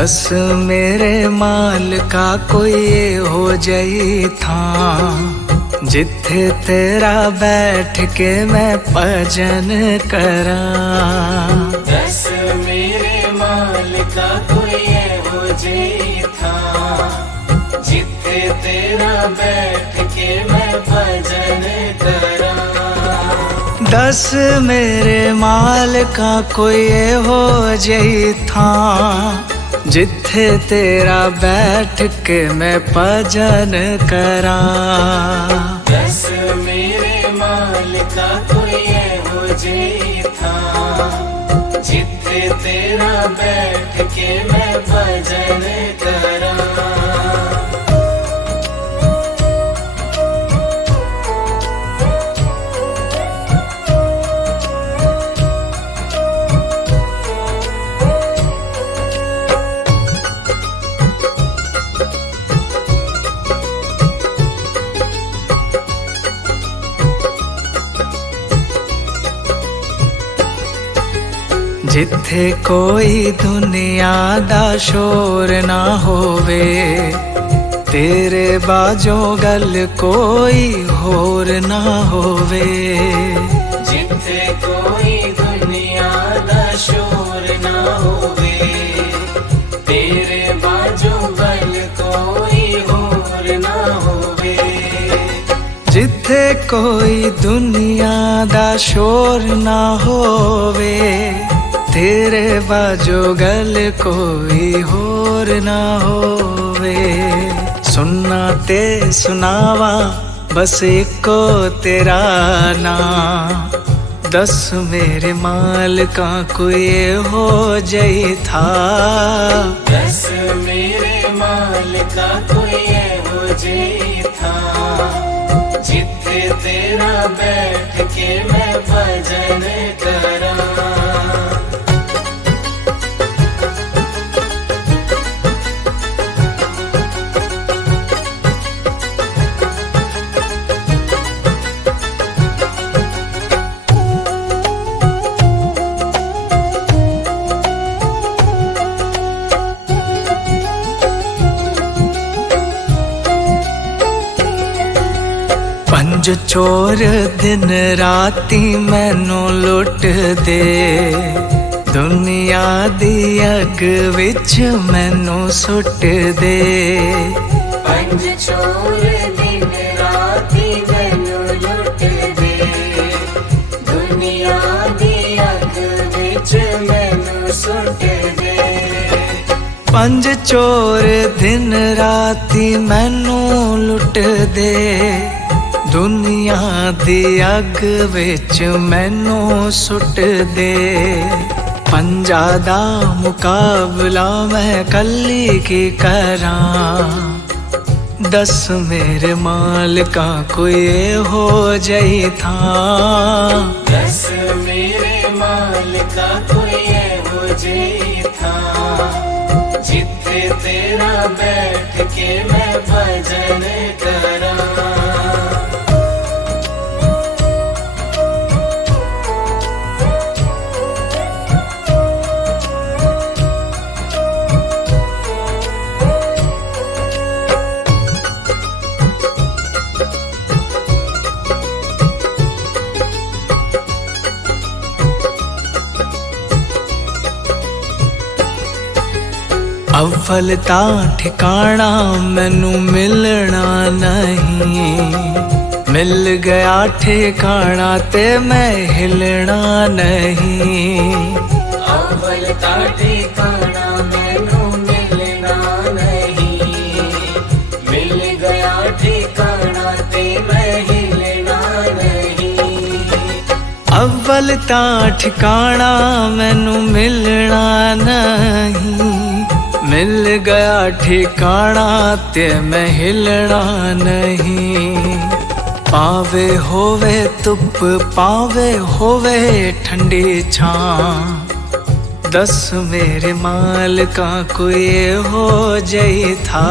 दस मेरे माल का कोई हो जाई था, जिथे तेरा बैठ के मैं भजन करा। दस मेरे माल का कोई हो जाई था, जिथे तेरा बैठ के मैं भजन करा। दस मेरे माल का कोई हो जाई था, जिथे तेरा बैठ के मैं भजन करा। दस मेरे माल का कोई हो जाई था, जिथे तेरा बैठ के मैं भजन करा। जिथे कोई दुनिया दा शोर ना होवे, तेरे बाजो गल कोई होर ना होवे। जिथे कोई दुनिया दा शोर ना होवे, तेरे बाजू गल कोई होर ना होवे। जिथे कोई दुनिया दा शोर ना होवे, तेरे बाजो गल कोई होर ना होवे। सुनना ते सुनावा बस एको तेरा नाम, दस मेरे माल का कोई हो जाई था। दस मेरे माल का कोई हो जाई था, जिथे तेरा बैठ के मैं भजन करा। पंज चोर दिन राती मैनू लुट दे, दुनिया दी अग विच मैनू सुट दे। पंज चोर दिन राती मैनू लुट दे, दुनिया दी अग विच मैनू सुट दे। पंज चोर दिन राती मैनू लुट दे, दुनिया दी अग विच मैनू सुट दे। पंजा दा मुकाबला मैं कल्ली की करा, दस मेरे माल का कोई हो जाई था। दस मेरे माल का कोई हो जाई था, जिथे तेरा बैठ के मैं भजन करा। अव्वल ता ठिकाना मैनू मिलना नहीं, मिल गया ठिकाना ते मैं हिलना नहीं। अव्वल ता ठिकाना मैनू मिलना नहीं, मिल गया ठिकाना ते मैं हिलना नहीं। अव्वल ता ठिकाना मैनू मिलना नहीं, मिल गया ठिकाना ते मैं हिलना नहीं। पावे होवे धुप पावे होवे ठंडी छां, दस मेरे माल का कोई हो जाई था।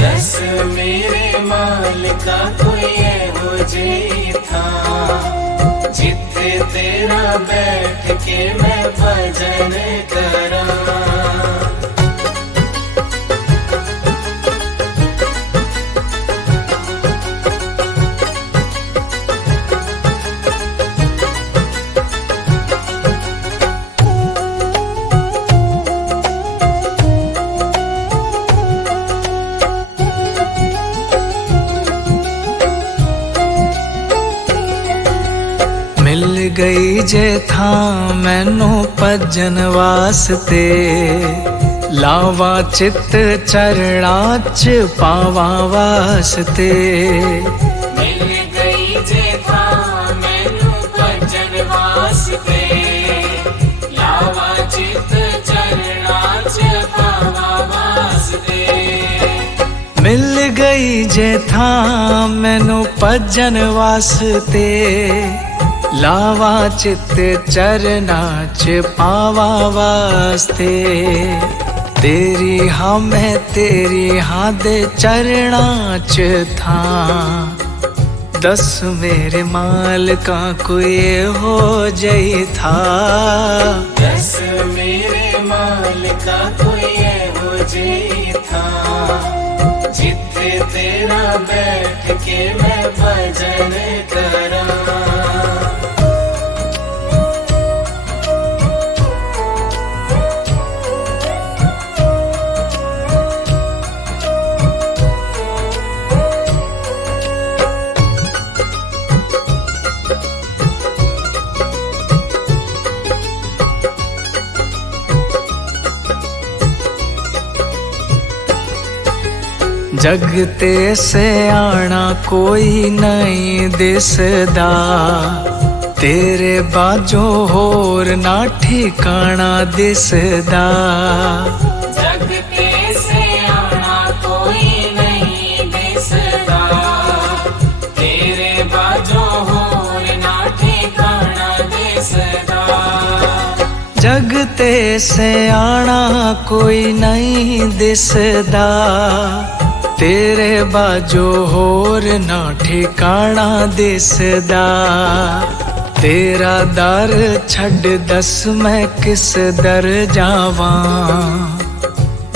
दस मेरे माल का कोई हो जाई था, जिथे तेरा बैठ के मैं भजन करा। गई जे था मैनू भजन वास्ते, लावा चित चरणा च पावा वास्ते। मिल गई जे था मैनू भजन वास्ते, लावा चित चरणा च पावा वास्ते। मिल गई जे था मैनू भजन वास्ते, लावा चित चरना च पावा वास्ते। तेरी हाँ मैं तेरी हाँ दे चरना च था, दस मेरे मालिका कोई हो जई था। दस मेरे मालिका कोई हो जई था, जिथे तेरा बैठ के मैं भजन करा। जगते से आना कोई नहीं दिसदा, तेरे बाजो होर ना ठिकाना दिसदा। जगते से आना कोई नहीं दिसदा, तेरे बाजो होर ना ठिकाना दिसदा। जगते से आना कोई नहीं दिसदा, तेरे बाजो होर ना ठिकाना दिसदा। तेरा दर छड़ दस मैं किस दर जावां,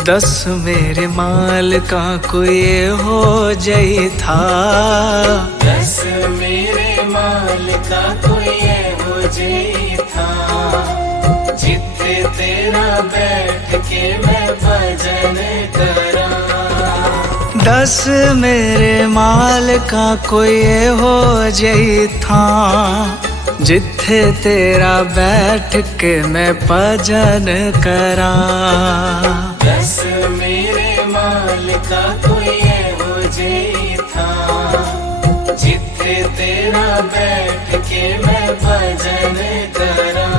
दस मेरे मालिका कोई हो जई था। दस मेरे मालिका कोई हो जई था, जिथे तेरा बैठ के मैं भजन करा। दस मेरे मालिका कोई हो जई था, जिथे तेरा बैठ के मैं भजन करा। दस मेरे मालिका कोई हो जई था, जिथे तेरा बैठ के मैं भजन करा।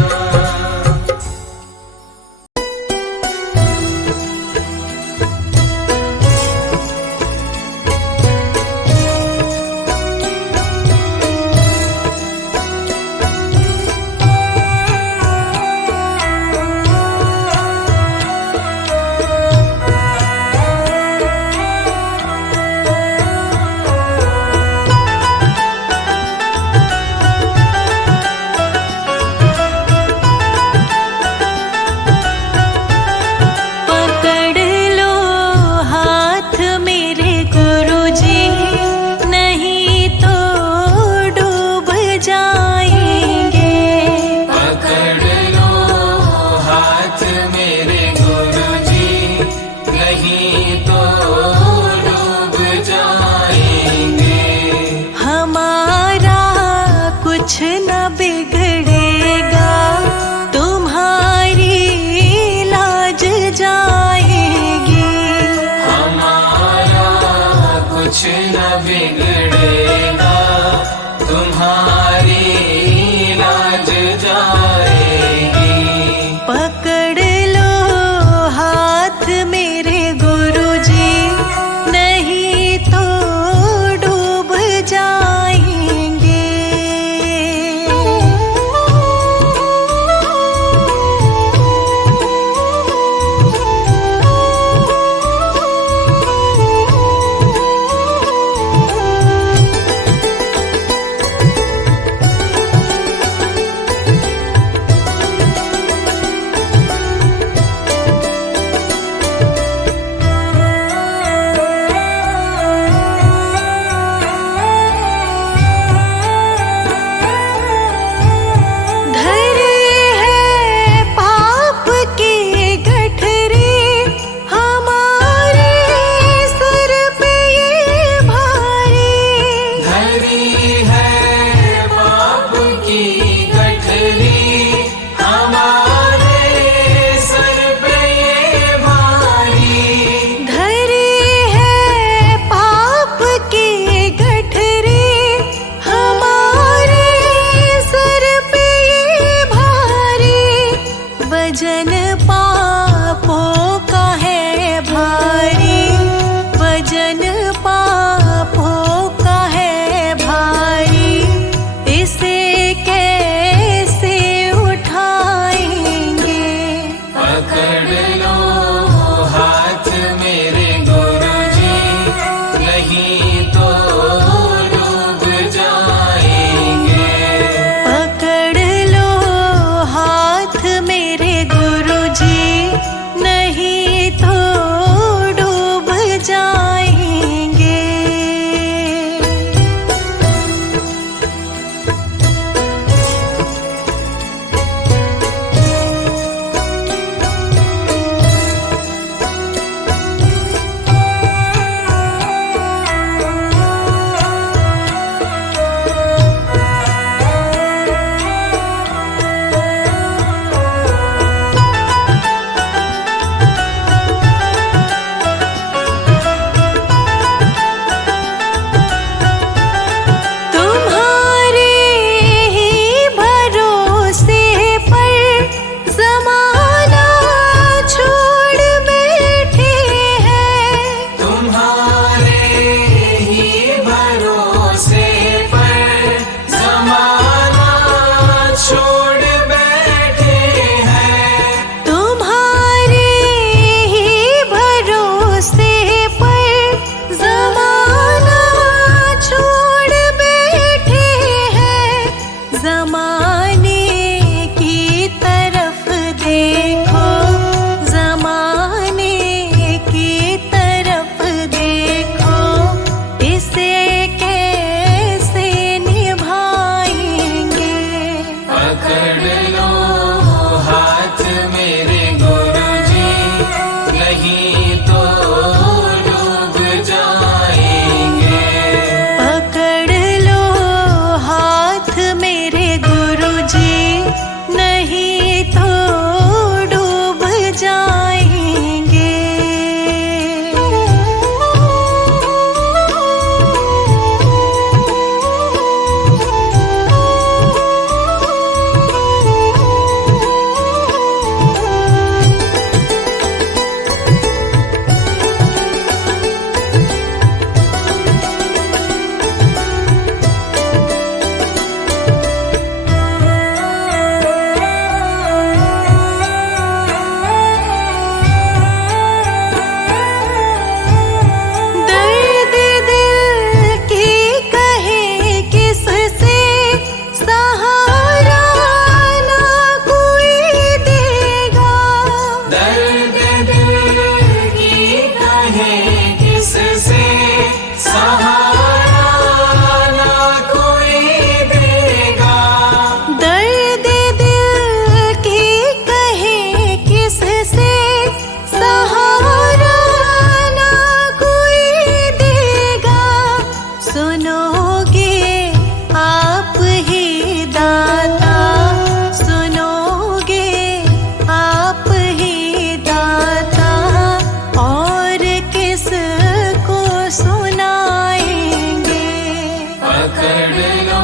पकड़ लो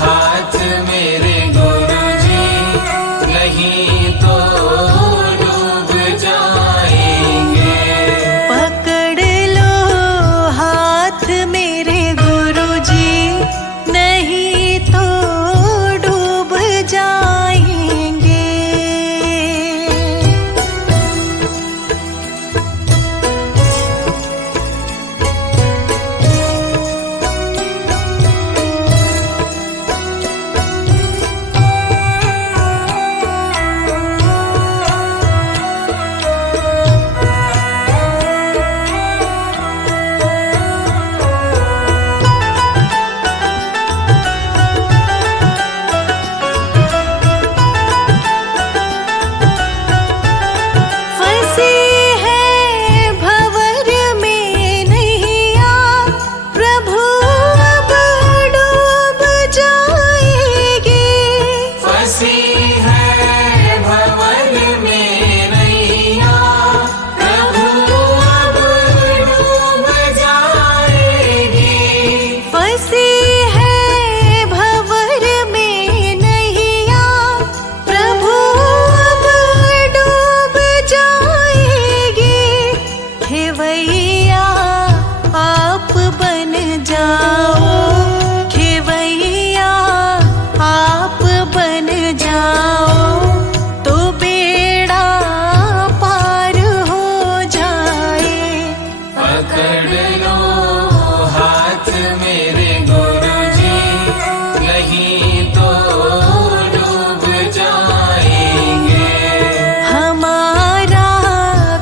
हाथ मेरे गुरुजी, नहीं तो डूब जाएंगे। पकड़ लो हाथ मेरे गुरुजी, नहीं तो डूब जाएंगे।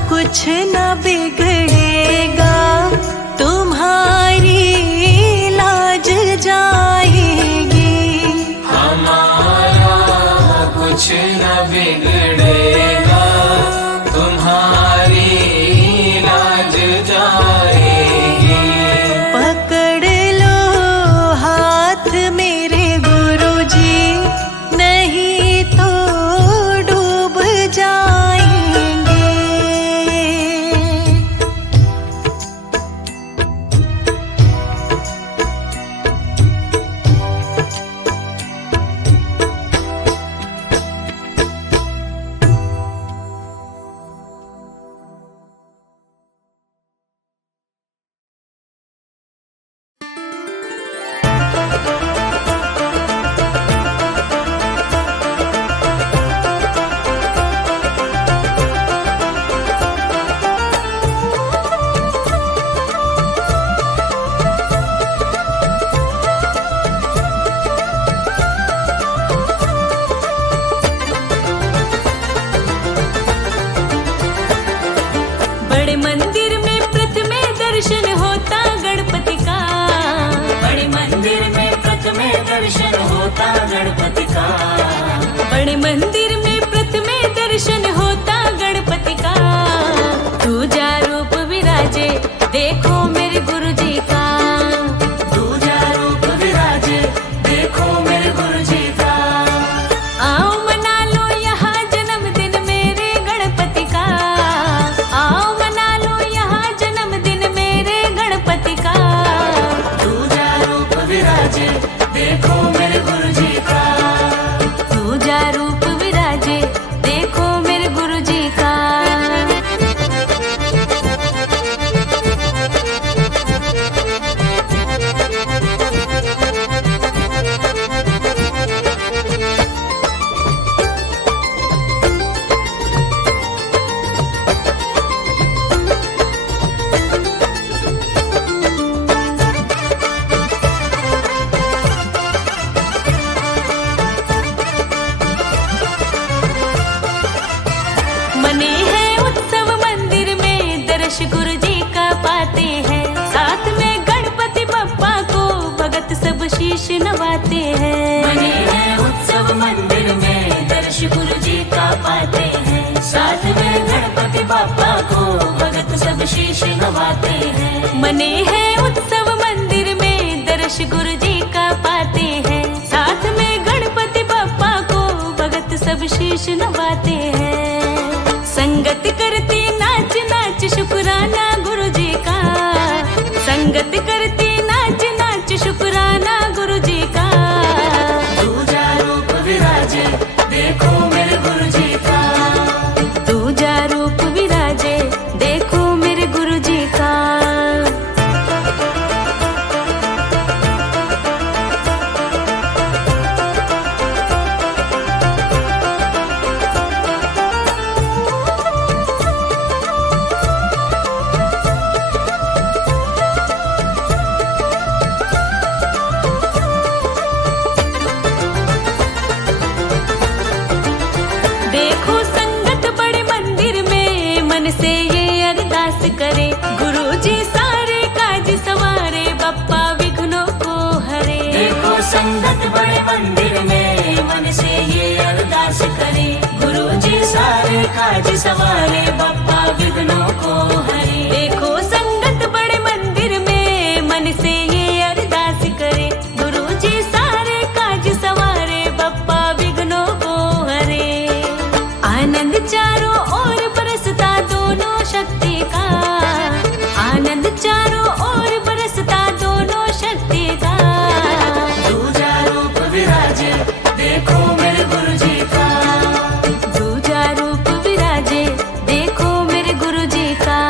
कुछ न बिगड़ेगा, तुम्हारी लाज जाएगी। पकड़ लो हाथ मेरे गुरुजी, नहीं तो डूब जाएंगे। बड़े मंदिर में प्रथम दर्शन होता गणपति का, बड़े मंदिर में प्रथम दर्शन होता गणपति का, बड़े मंदिर में प्रथम दर्शन होता गणपति का। दूजा रूप विराजे देखो मेरे गुरुजी का, दूजा रूप विराजे देखो मेरे गुरुजी का। आओ मना लो यहाँ जन्मदिन मेरे गणपति का, आओ मना लो यहाँ जन्मदिन मेरे गणपति का। दूजा रूप विराजे देखो मेरे गुरुजी का, दूजा रूप विराजे देखो मेरे गुरुजी का। मने है उत्सव मंदिर में दर्श गुरुजी का पाते हैं, साथ में गणपति बप्पा को भगत सब शीश नवाते हैं। मने है उत्सव मंदिर में दर्श गुरुजी का पाते हैं, साथ में गणपति बप्पा को भगत सब शीश नवाते हैं। मने है उत्सव मंदिर में दर्श गुरुजी का पाते हैं, साथ में गणपति बप्पा को भगत सब शीश नवाते हैं। संगत करती नाच नाच शुक्राना गुरुजी का, संगत करती नाच नाच शुक्राना सवारे बप्पा विघ्नों को हरे। देखो संगत बड़े मंदिर में मन से ये अरदास करे, गुरुजी सारे काज सवारे बप्पा विघ्नों को हरे। आनंद चारों ओर बरसता दोनों शक्ति का, आनंद चारों ओर बरसता दोनों शक्ति का। दूजा रूप विराजे देखो मेरे गुरुजी का, दूजा रूप विराजे देखो मेरे गुरुजी का।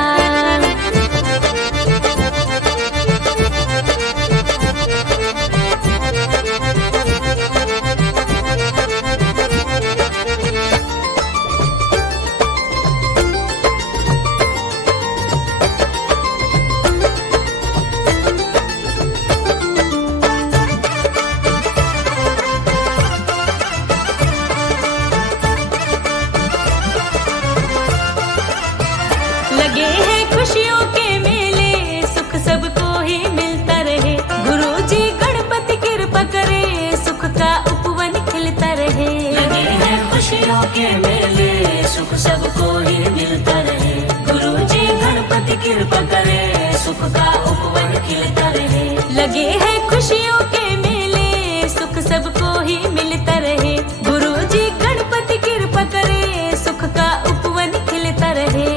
लगे हैं खुशियों के मेले, सुख सबको ही मिलता रहे, गुरुजी गणपति कृपा करे, सुख का उपवन खिलता रहे। लगे हैं खुशियों के मेले, सुख सबको ही मिलता रहे, गुरुजी गणपति कृपा करे, सुख का उपवन खिलता रहे। लगे हैं खुशियों के मेले, सुख सबको ही मिलता रहे, गुरुजी गणपति कृपा करे, सुख का उपवन खिलता रहे।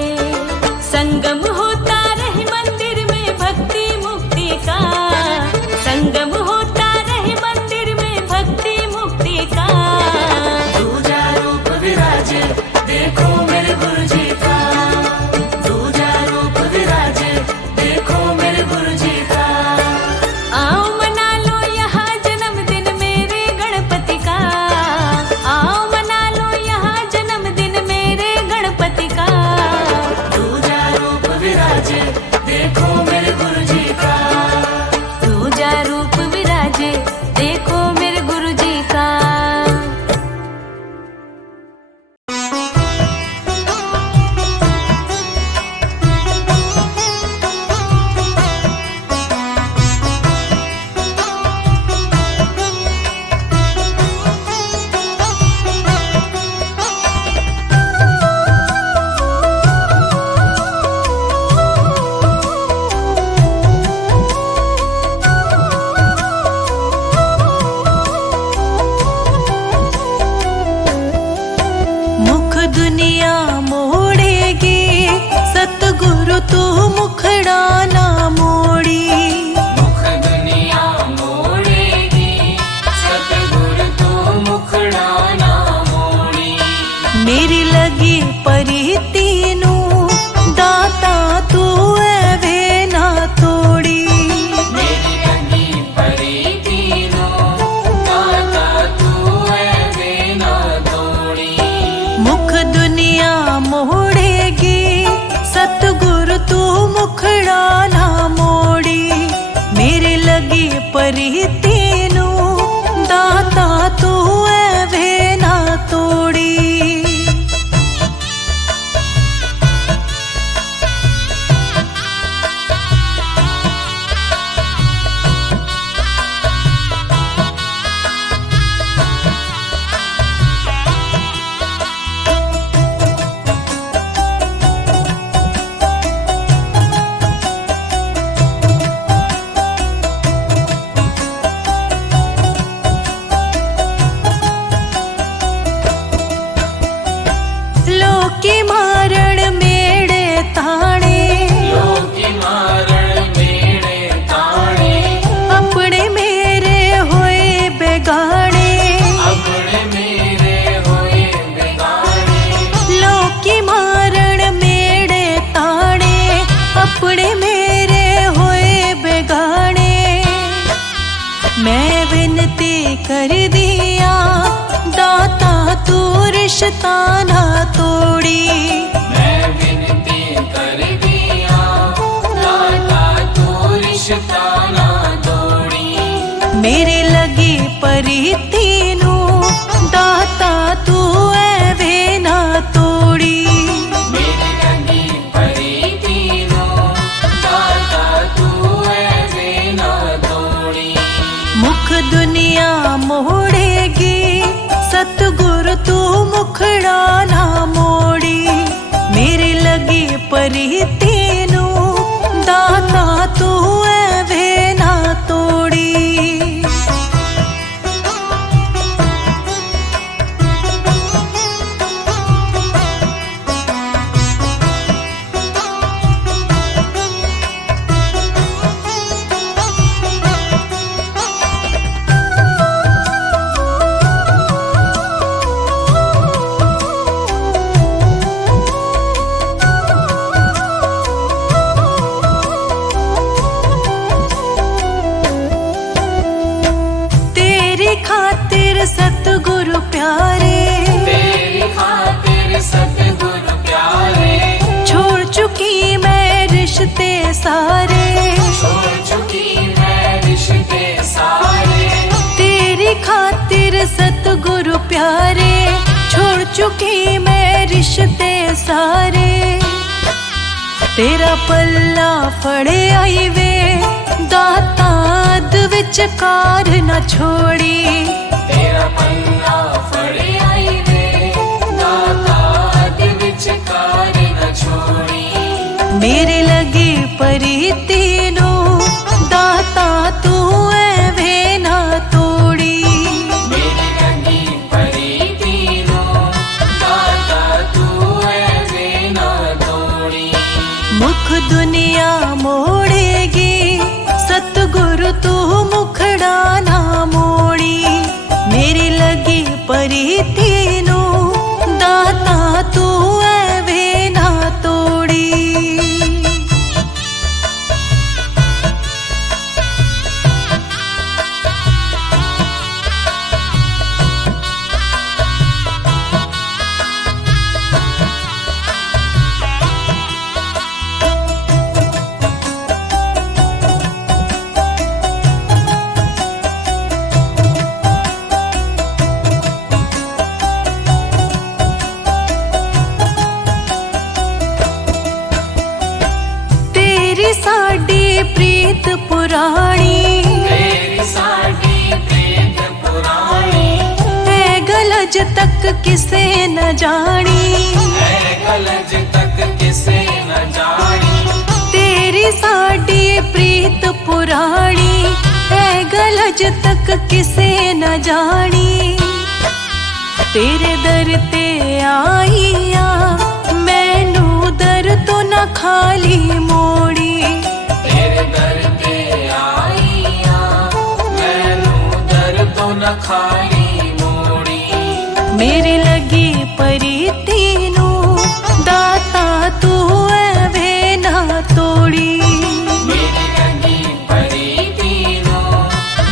संगम होता रहे मंदिर में भक्ति मुक्ति का, संगम होता रहे मंदिर में भक्ति मुक्ति का। दूजा रूप विराजे देखो मेरे गुरुजी का, दूजा रूप विराजे देखो मेरे गुरुजी का। आओ मना लो यहाँ जन्मदिन मेरे गणपति का, आओ मना लो यहाँ जन्मदिन मेरे गणपति का। दूजा रूप विराजे देखो मेरे गुरुजी का, दूजा रूप विराजे देखो मेरे गुरुजी का। मुख दुनिया मोड़ेगी, सतगुरु तू मुखड़ा ना मोड़ी। मुख दुनिया मोड़ेगी, सतगुरु तू मुखड़ा ना मोड़ी। मेरी लगी परीती नू दाता तू एवे ना तोड़ी। मेरी लगी परीती नो दाता तू एवे ना तोड़ी। मुख दुनिया मोड़ेगी, सतगुरु तू मुखड़ा ना मोड़ी। मेरी लगी परीती नू दाता तू एवे ना तोड़ी। लोकी मारण मेड़े ताणे, लोकी मारण मेरे ताणे। अपने मेरे होए बेगाड़े, अपने मेरे होए बेगाड़े। लोकी मारण मेड़े ताणे, अपने मेरे होए बेगाड़े। मैं विनती कर दिया दाता तू रिश्ता ना तोड़ी। मैं विनती कर दिया दाता तू रिश्ता ना तोड़ी। मेरी लगी परीती नू दाता तू एवे ना तोड़ी। मेरी लगी परीती नो दाता तू एवे ना तोड़ी। मुख दुनिया मोड़ेगी, सतगुरु तू मुखड़ा ना मोड़ी। परी तेनू दाता तू एवे ना तोड़ी। खातिर सतगुरु प्यारे, तेरी खातिर सतगुरु प्यारे, छोड़ चुकी मैं रिश्ते सारे, छोड़ चुकी मैं रिश्ते सारे। तेरी खातिर सतगुरु प्यारे, छोड़ चुकी मैं रिश्ते सारे। तेरा पल्ला फड़े आई वे दाता अध विचकार न छोड़ी। तेरा पल्ला फड़े आई वे दाता अध विचकार न छोड़ी। मेरे लगे परी तीनों दाता तू एवे ना तोड़ी। मेरे लगी परी तीनों दाता तू ऐसे ना तोड़ी। मुख दुनिया मोड़ेगी सतगुरु तू मुखड़ा ना मोड़ी। मेरी लगी परी तीनों दाता तू एवे ना तोड़ी। साडी प्रीत पुरानी, तेरी साडी प्रीत पुरानी, है गलज तक किसे न जानी। है गलज तक किसे न जानी। तेरी साडी प्रीत पुरानी, है गलज तक किसे न जानी। तेरे दर ते आईया मैनू दर तो न खाली मोड़ी। तेरे दर पे आईया मैनू दर तो न खाली मोड़ी। मेरी लगी परी तीनों दाता तू एवे ना तोड़ी। मेरी लगी परी तीनों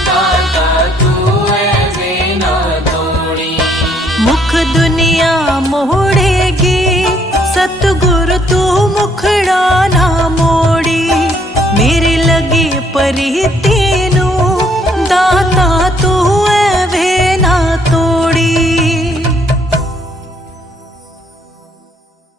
दाता तू ऐसे ना तोड़ी। मुख दुनिया मोड़ेगी सतगुरु तू मुखड़ा ना मोड़ी। मेरी लगी परी